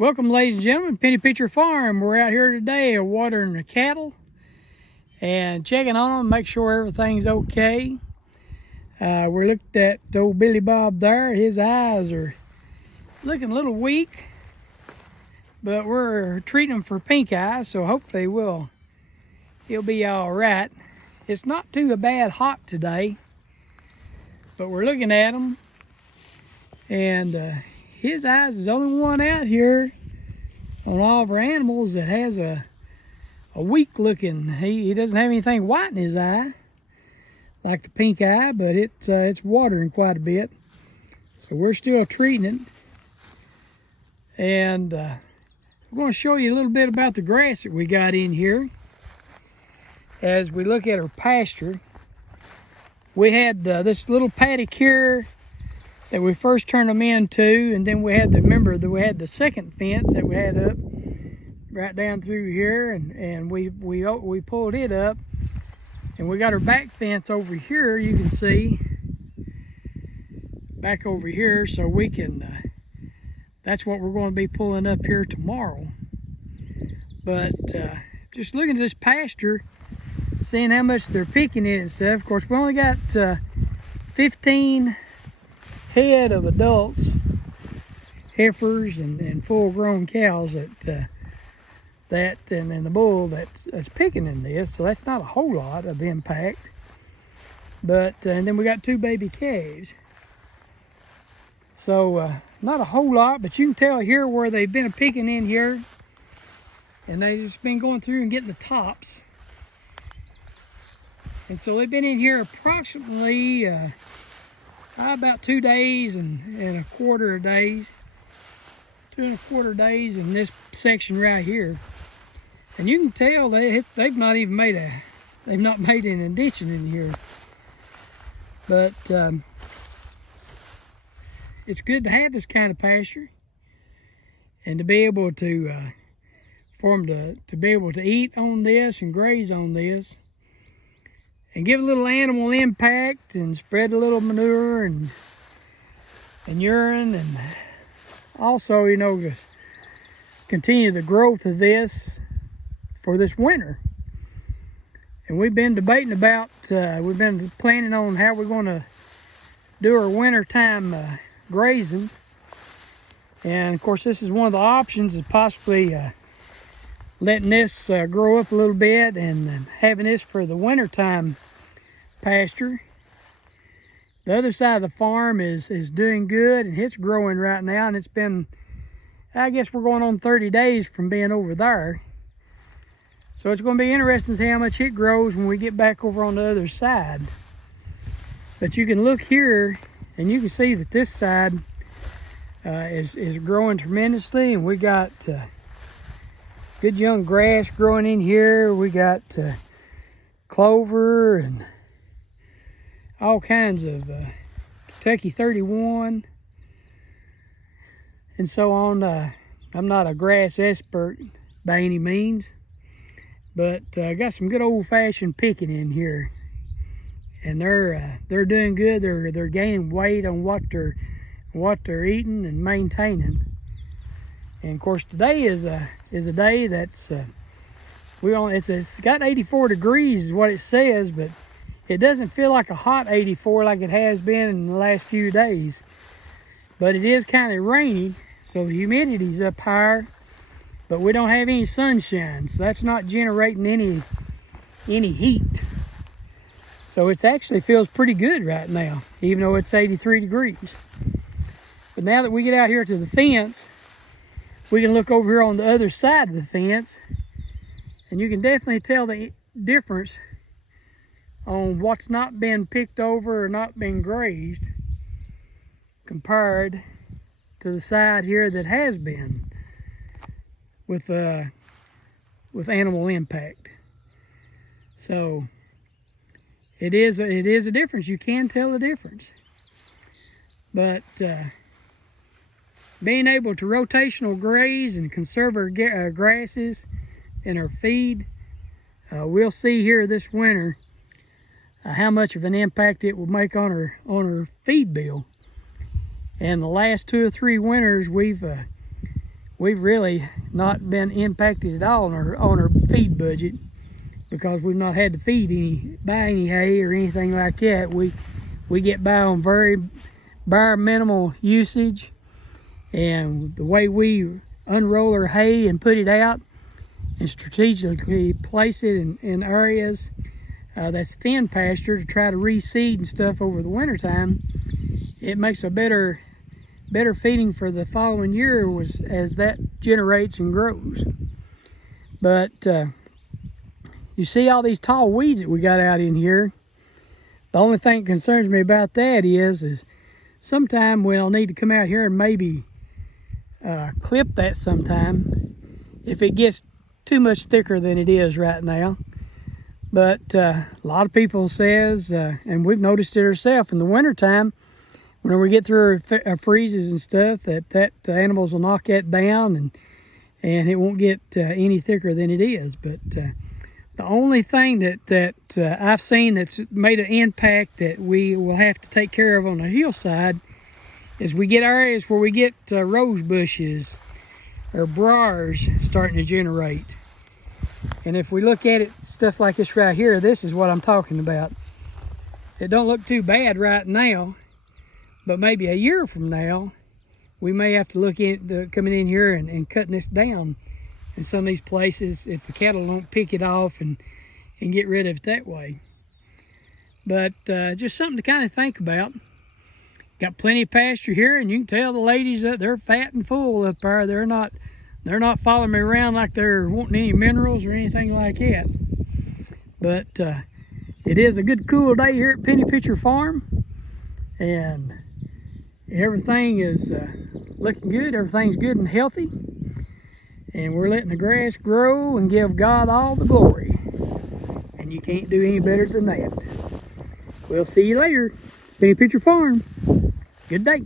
Welcome, ladies and gentlemen, Penny Picture Farm. We're out here today watering the cattle and checking on them, make sure everything's okay. We looked at old Billy Bob there. His eyes are looking a little weak, but we're treating him for pink eye, so hopefully he'll be all right. It's not too bad hot today, but we're looking at him, and his eyes is the only one out here on all of our animals that has a weak looking. He doesn't have anything white in his eye like the pink eye, but it's watering quite a bit. So we're still treating it. And I'm going to show you a little bit about the grass that we got in here. As we look at our pasture, we had this little paddock here that we first turned them into, and then we had the second fence that we had up right down through here, and we pulled it up, and we got our back fence over here. You can see back over here, so we can that's what we're going to be pulling up here tomorrow. But just looking at this pasture, seeing how much they're picking it and stuff. Of course, we only got 15 head of adults, heifers and full-grown cows and then the bull that's picking in this, so that's not a whole lot of impact. But and then we got 2 baby calves, so not a whole lot, but you can tell here where they've been picking in here, and they've just been going through and getting the tops. And so they've been in here approximately about 2 days and a quarter of days, 2.25 days in this section right here. And you can tell they've not even made an addition in here. But it's good to have this kind of pasture, and to be able to for them to be able to eat on this and graze on this, and give a little animal impact, and spread a little manure and urine, and also, you know, to continue the growth of this for this winter. And we've been debating about, we've been planning on how we're going to do our wintertime grazing. And of course, this is one of the options, is possibly letting this grow up a little bit and having this for the wintertime pasture. The other side of the farm is doing good, and it's growing right now, and it's been, I guess we're going on 30 days from being over there. So it's going to be interesting to see how much it grows when we get back over on the other side. But you can look here and you can see that this side is growing tremendously, and we got good young grass growing in here. We got clover and all kinds of Kentucky 31 and so on. I'm not a grass expert by any means, but I got some good old-fashioned picking in here, and they're doing good. They're gaining weight on what they're eating and maintaining. And of course, today is a day that's it's got 84 degrees is what it says, but it doesn't feel like a hot 84 like it has been in the last few days. But it is kind of rainy, so the humidity's up higher, but we don't have any sunshine, so that's not generating any heat. So it actually feels pretty good right now, even though it's 83 degrees. But now that we get out here to the fence, we can look over here on the other side of the fence, and you can definitely tell the difference on what's not been picked over or not been grazed compared to the side here that has been with animal impact. So it is a difference. You can tell the difference. But being able to rotational graze and conserve our grasses and our feed, we'll see here this winter how much of an impact it will make on our feed bill. And the last 2 or 3 winters, we've we've really not been impacted at all on our feed budget, because we've not had to buy any hay or anything like that. We get by on bare minimal usage, and the way we unroll our hay and put it out and strategically place it in areas that's thin pasture to try to reseed and stuff over the winter time, it makes a better feeding for the following year as that generates and grows. But you see all these tall weeds that we got out in here. The only thing that concerns me about that is sometime we'll need to come out here and maybe clip that sometime if it gets too much thicker than it is right now. But a lot of people says, and we've noticed it ourselves in the wintertime, when we get through our freezes and stuff, that animals will knock that down and it won't get any thicker than it is. But the only thing that I've seen that's made an impact that we will have to take care of on the hillside is we get areas where we get rose bushes or briars starting to generate. And if we look at it, stuff like this right here, this is what I'm talking about. It don't look too bad right now, but maybe a year from now, we may have to look at coming in here and cutting this down in some of these places if the cattle don't pick it off and get rid of it that way. But just something to kind of think about. Got plenty of pasture here, and you can tell the ladies that they're fat and full up there. They're not following me around like they're wanting any minerals or anything like that. But it is a good cool day here at Penny Pitcher Farm, and everything is looking good. Everything's good and healthy, and we're letting the grass grow and give God all the glory, and you can't do any better than that. We'll see you later. Penny Pitcher Farm. Good day.